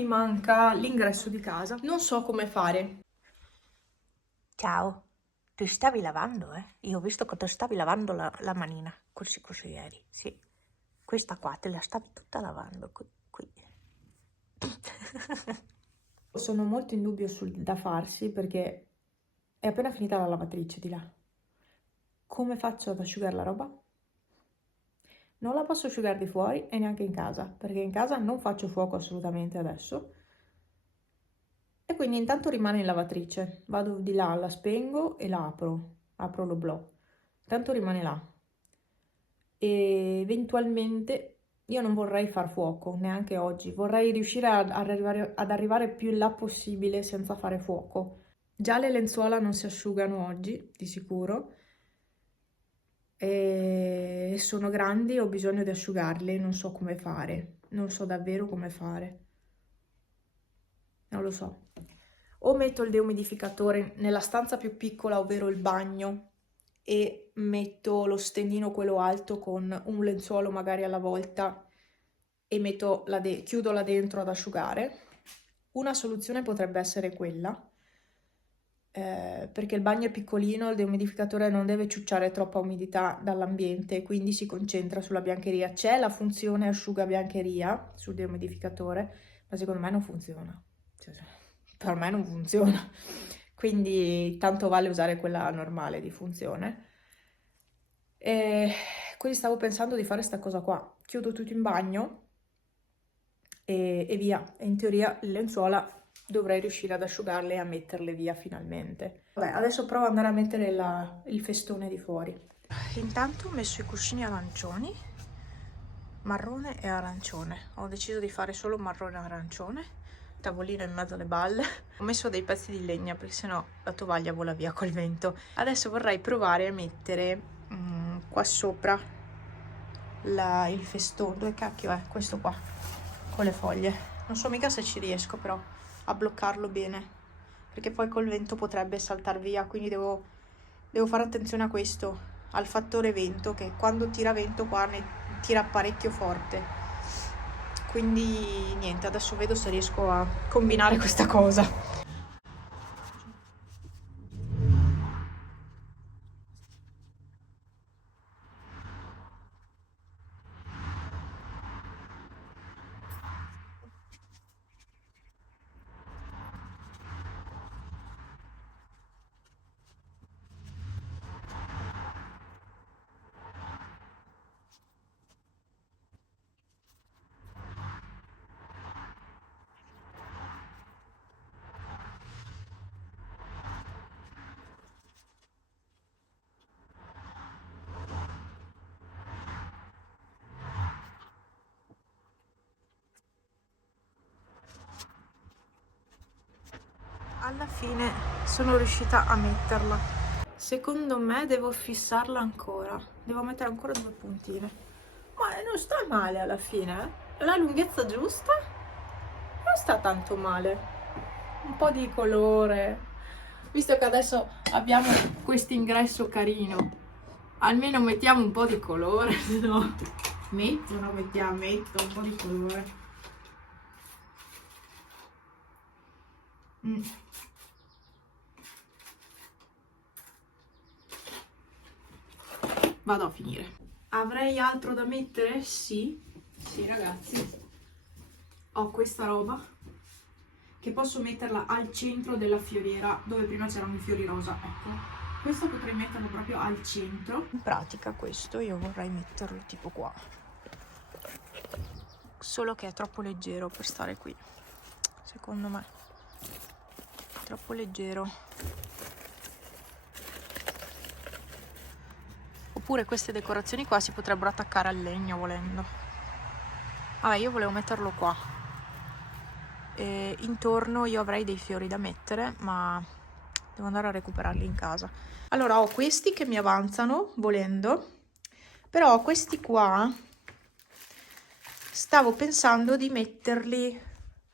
mi manca l'ingresso di casa. Non so come fare. Ciao, ti stavi lavando, eh? Io ho visto che ti stavi lavando la manina, così ieri, sì. Questa qua te la stavi tutta lavando, qui. Sono molto in dubbio sul da farsi perché è appena finita la lavatrice di là. Come faccio ad asciugare la roba? Non la posso asciugare di fuori e neanche in casa, perché in casa non faccio fuoco assolutamente adesso. E quindi intanto rimane in lavatrice. Vado di là, la spengo e la apro. Apro l'oblò. Intanto rimane là. E eventualmente io non vorrei far fuoco, neanche oggi. Vorrei riuscire ad arrivare più in là possibile senza fare fuoco. Già le lenzuola non si asciugano oggi, di sicuro. E sono grandi, ho bisogno di asciugarle, non so come fare. Non so davvero come fare. Non lo so. O metto il deumidificatore nella stanza più piccola, ovvero il bagno, e metto lo stendino quello alto con un lenzuolo magari alla volta e chiudo là dentro ad asciugare. Una soluzione potrebbe essere quella, perché il bagno è piccolino, il deumidificatore non deve ciucciare troppa umidità dall'ambiente, quindi si concentra sulla biancheria. C'è la funzione asciuga biancheria sul deumidificatore, ma secondo me non funziona. Cioè, per me non funziona. Quindi tanto vale usare quella normale di funzione. E quindi stavo pensando di fare sta cosa qua. Chiudo tutto in bagno e via. E in teoria le lenzuola dovrei riuscire ad asciugarle e a metterle via finalmente. Vabbè, adesso provo ad andare a mettere il festone di fuori. Intanto ho messo i cuscini arancioni, marrone e arancione. Ho deciso di fare solo marrone e arancione, tavolino in mezzo alle balle. Ho messo dei pezzi di legna perché sennò la tovaglia vola via col vento. Adesso vorrei provare a mettere qua sopra il festone. Dove cacchio è? Questo qua, con le foglie. Non so mica se ci riesco però a bloccarlo bene, perché poi col vento potrebbe saltar via, quindi devo fare attenzione a questo, al fattore vento, che quando tira vento qua ne tira parecchio forte. Quindi niente, adesso vedo se riesco a combinare questa cosa. Alla fine sono riuscita a metterla. Secondo me devo fissarla ancora. Devo mettere ancora 2 puntine. Ma non sta male alla fine, eh? La lunghezza giusta non sta tanto male. Un po' di colore. Visto che adesso abbiamo questo ingresso carino, almeno mettiamo un po' di colore, se no metto un po' di colore. Vado a finire. Avrei altro da mettere? Sì, sì ragazzi. Ho questa roba che posso metterla al centro della fioriera dove prima c'erano i fiori rosa, ecco. Questo potrei metterlo proprio al centro. In pratica questo io vorrei metterlo tipo qua. Solo che è troppo leggero per stare qui. Secondo me. Troppo leggero. Oppure queste decorazioni qua si potrebbero attaccare al legno volendo. Vabbè, io volevo metterlo qua. E intorno io avrei dei fiori da mettere, ma devo andare a recuperarli in casa. Allora ho questi che mi avanzano volendo, però questi qua stavo pensando di metterli.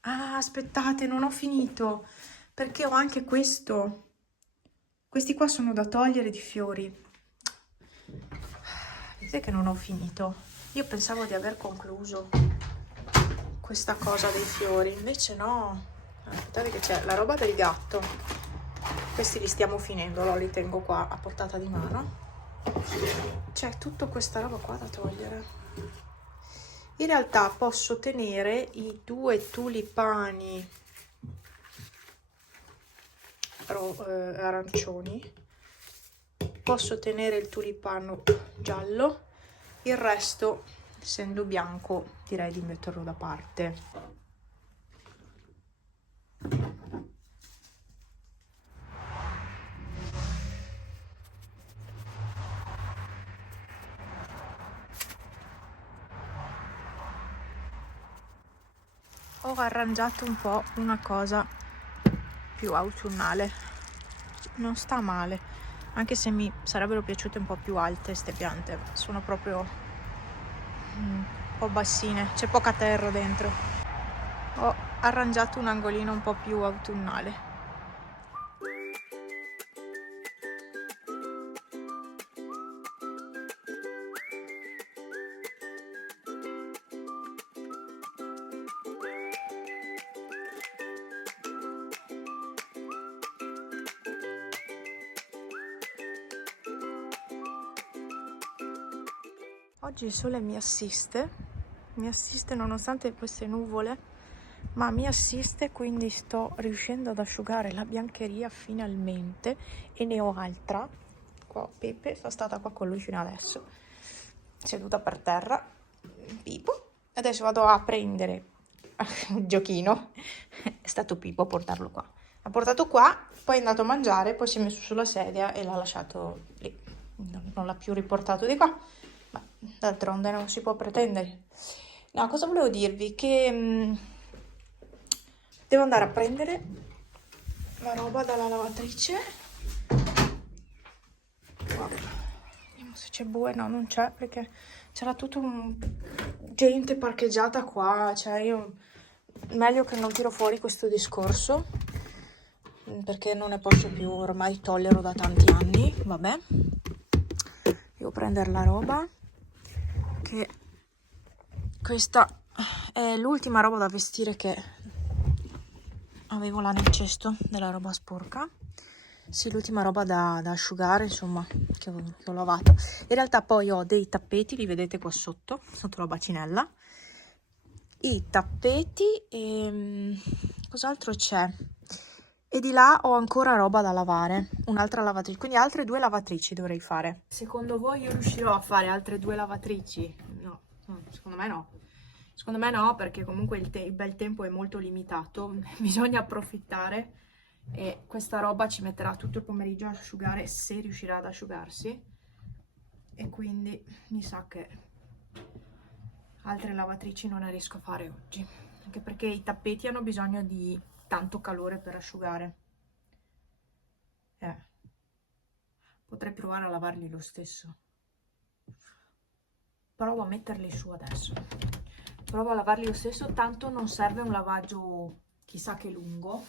Ah, aspettate, non ho finito, perché ho anche questo. Questi qua sono da togliere di fiori. Vedete che non ho finito. Io pensavo di aver concluso. questa cosa dei fiori, invece no. Aspettate che c'è la roba del gatto. Questi li stiamo finendo, li tengo qua a portata di mano. C'è tutta questa roba qua da togliere. In realtà posso tenere i 2 tulipani arancioni, posso tenere il tulipano giallo, il resto, essendo bianco, direi di metterlo da parte. Ho arrangiato un po' una cosa più autunnale, non sta male, anche se mi sarebbero piaciute un po' più alte queste piante, sono proprio un po' bassine, c'è poca terra dentro. Ho arrangiato un angolino un po' più autunnale. Oggi il sole mi assiste nonostante queste nuvole, ma mi assiste, quindi sto riuscendo ad asciugare la biancheria finalmente, e ne ho altra. Qua Pepe, sono stata qua con lui fino adesso, seduta per terra, Pipo. Adesso vado a prendere il giochino, è stato Pipo a portarlo qua. L'ha portato qua, poi è andato a mangiare, poi si è messo sulla sedia e l'ha lasciato lì, non l'ha più riportato di qua. Ma d'altronde non si può pretendere. No, cosa volevo dirvi? Che devo andare a prendere la roba dalla lavatrice. Qua. Vediamo se c'è bue. No, non c'è, perché c'era tutta gente parcheggiata qua. Cioè, io meglio che non tiro fuori questo discorso, perché non ne posso più, ormai tollero da tanti anni. Vabbè, devo prendere la roba, che questa è l'ultima roba da vestire che avevo là nel cesto della roba sporca. Sì, l'ultima roba da asciugare, insomma, che ho lavato. In realtà poi ho dei tappeti, li vedete qua sotto la bacinella. I tappeti e cos'altro c'è? E di là ho ancora roba da lavare, un'altra lavatrice, quindi altre 2 lavatrici dovrei fare. Secondo voi io riuscirò a fare altre 2 lavatrici? No, secondo me no. Secondo me no, perché comunque il bel tempo è molto limitato, bisogna approfittare, e questa roba ci metterà tutto il pomeriggio ad asciugare, se riuscirà ad asciugarsi, e quindi mi sa che altre lavatrici non ne riesco a fare oggi, anche perché i tappeti hanno bisogno di tanto calore per asciugare. Potrei provare a lavarli lo stesso. Provo a metterli su adesso. Provo a lavarli lo stesso, tanto non serve un lavaggio chissà che lungo,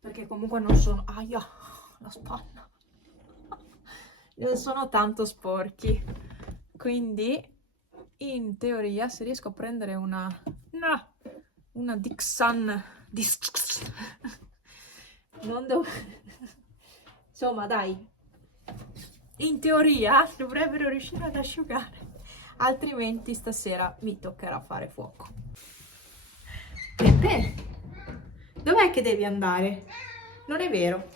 perché comunque non sono... Aia, la spalla! Non sono tanto sporchi. Quindi, in teoria, se riesco a prendere una Dixon... Non devo... Insomma, dai. In teoria dovrebbero riuscire ad asciugare. Altrimenti stasera mi toccherà fare fuoco. Pepe, dov'è che devi andare? Non è vero.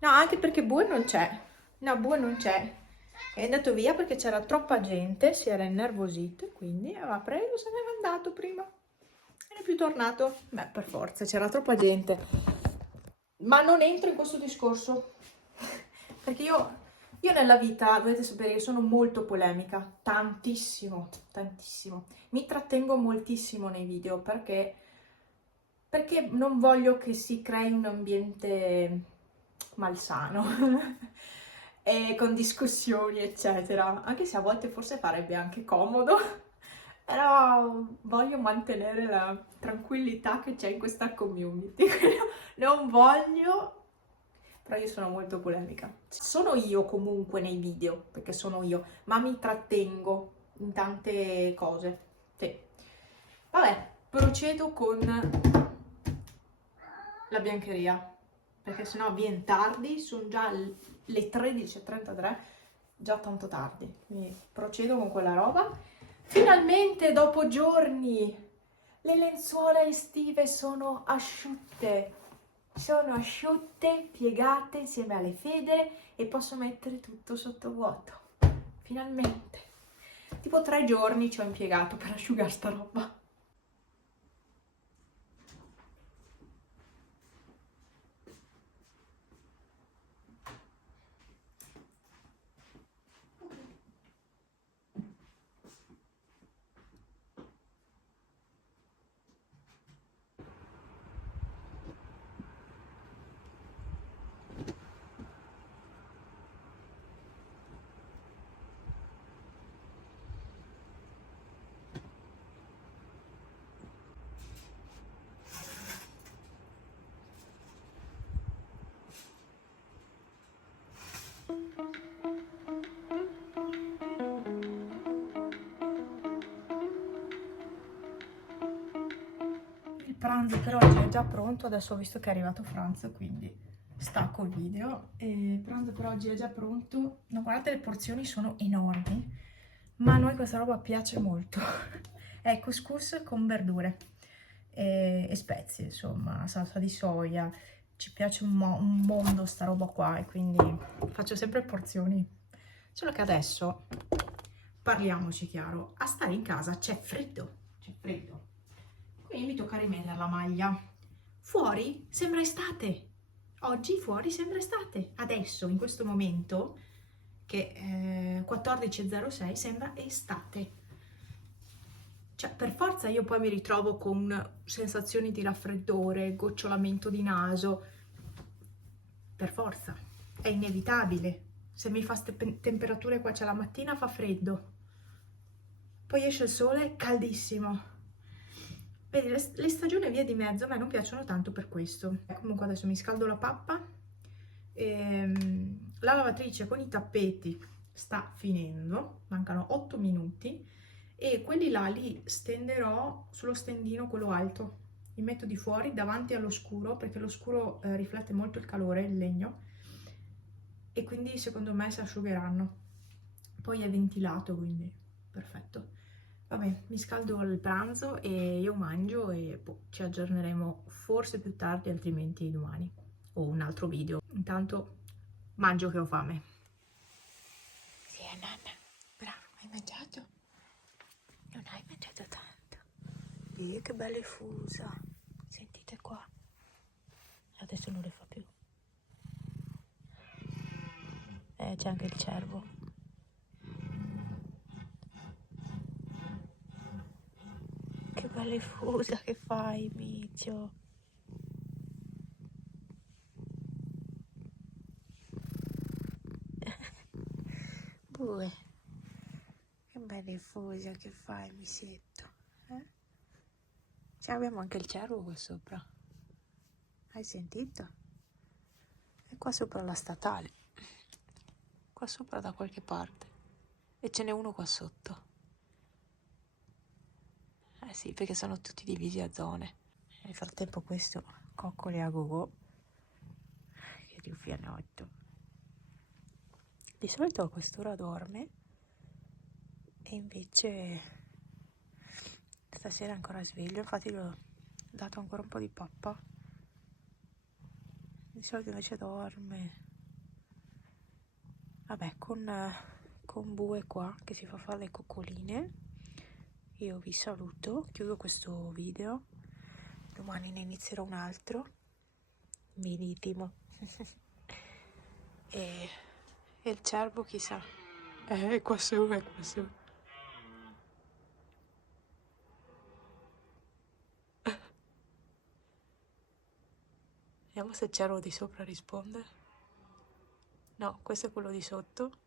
No, anche perché Bue non c'è. No, Bue non c'è. È andato via perché c'era troppa gente, si era innervosito, quindi aveva preso, se n'era andato prima. Non è più tornato. Beh, per forza, c'era troppa gente. Ma non entro in questo discorso, perché io nella vita, dovete sapere, che sono molto polemica, tantissimo, tantissimo. Mi trattengo moltissimo nei video perché non voglio che si crei un ambiente malsano e con discussioni, eccetera, anche se a volte forse farebbe anche comodo, però voglio mantenere la tranquillità che c'è in questa community. Non voglio... Però io sono molto polemica. Sono io comunque nei video, perché sono io, ma mi trattengo in tante cose. Sì. Vabbè, procedo con la biancheria, perché sennò viene tardi, sono già le 13:33, già tanto tardi, quindi procedo con quella roba. Finalmente, dopo giorni, le lenzuola estive sono asciutte, piegate insieme alle federe e posso mettere tutto sotto vuoto. Finalmente. Tipo 3 giorni ci ho impiegato per asciugare sta roba. Il pranzo per oggi è già pronto, adesso ho visto che è arrivato Franz, quindi stacco il video. E il pranzo per oggi è già pronto. No, guardate, le porzioni sono enormi, ma a noi questa roba piace molto. È couscous con verdure e spezie, insomma, salsa di soia. Ci piace un mondo sta roba qua e quindi faccio sempre porzioni. Solo che adesso, parliamoci chiaro, a stare in casa c'è freddo, quindi mi tocca rimettere la maglia. Fuori sembra estate, oggi fuori sembra estate, adesso in questo momento che è 14:06 sembra estate. Cioè, per forza io poi mi ritrovo con sensazioni di raffreddore, gocciolamento di naso, per forza, è inevitabile. Se mi fa temperature qua c'è la mattina fa freddo, poi esce il sole caldissimo. Vedi, le stagioni via di mezzo a me non piacciono tanto per questo. Comunque adesso mi scaldo la pappa, la lavatrice con i tappeti sta finendo, mancano 8 minuti e quelli là li stenderò sullo stendino, quello alto. Li metto di fuori davanti allo scuro perché lo scuro riflette molto il calore, il legno, e quindi secondo me si asciugheranno. Poi è ventilato, quindi perfetto. Vabbè, mi scaldo il pranzo e io mangio e ci aggiorneremo forse più tardi, altrimenti domani o un altro video. Intanto mangio che ho fame. Sì, Nanna, bravo, hai mangiato? Non hai mangiato tanto. Che bella fusa. Sentite qua. Adesso non le fa più. C'è anche il cervo. Che bella fusa che fai, Mizio. Bue. Che bella fusa che fai, Misetto. Cioè, abbiamo anche il cervo qua sopra. Hai sentito? È qua sopra la statale. Qua sopra da qualche parte. E ce n'è uno qua sotto. Sì, perché sono tutti divisi a zone. Nel frattempo questo coccoli a gogo. Che ruffianotto. Di solito a quest'ora dorme. E invece stasera è ancora sveglio. Infatti gli ho dato ancora un po' di pappa. Di solito invece dorme. Vabbè, con Bue qua che si fa fare le coccoline. Io vi saluto, chiudo questo video, domani ne inizierò un altro, minissimo. e il cervo chissà, è qua su, è qua su. Vediamo se il cervo di sopra risponde. No, questo è quello di sotto.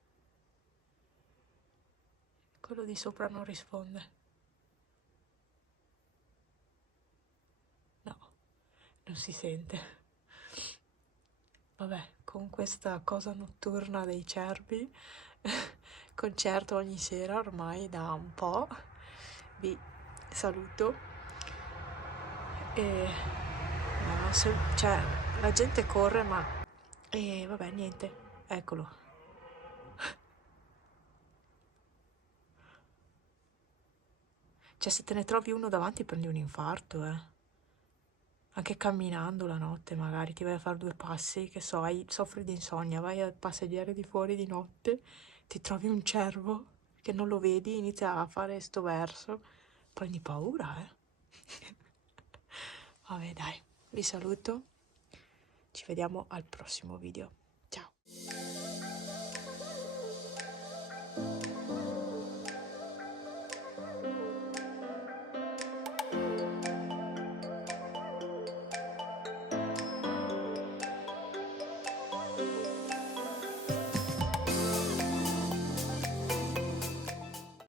Quello di sopra non risponde. No, non si sente. Vabbè, con questa cosa notturna dei cervi, concerto ogni sera ormai da un po', vi saluto E cioè, la gente corre, ma vabbè, niente, eccolo. Cioè, se te ne trovi uno davanti prendi un infarto, Anche camminando la notte, magari ti vai a fare due passi, che so, soffri di insonnia, vai a passeggiare di fuori di notte, ti trovi un cervo che non lo vedi, inizia a fare sto verso, prendi paura, Vabbè, dai, vi saluto, ci vediamo al prossimo video. Ciao!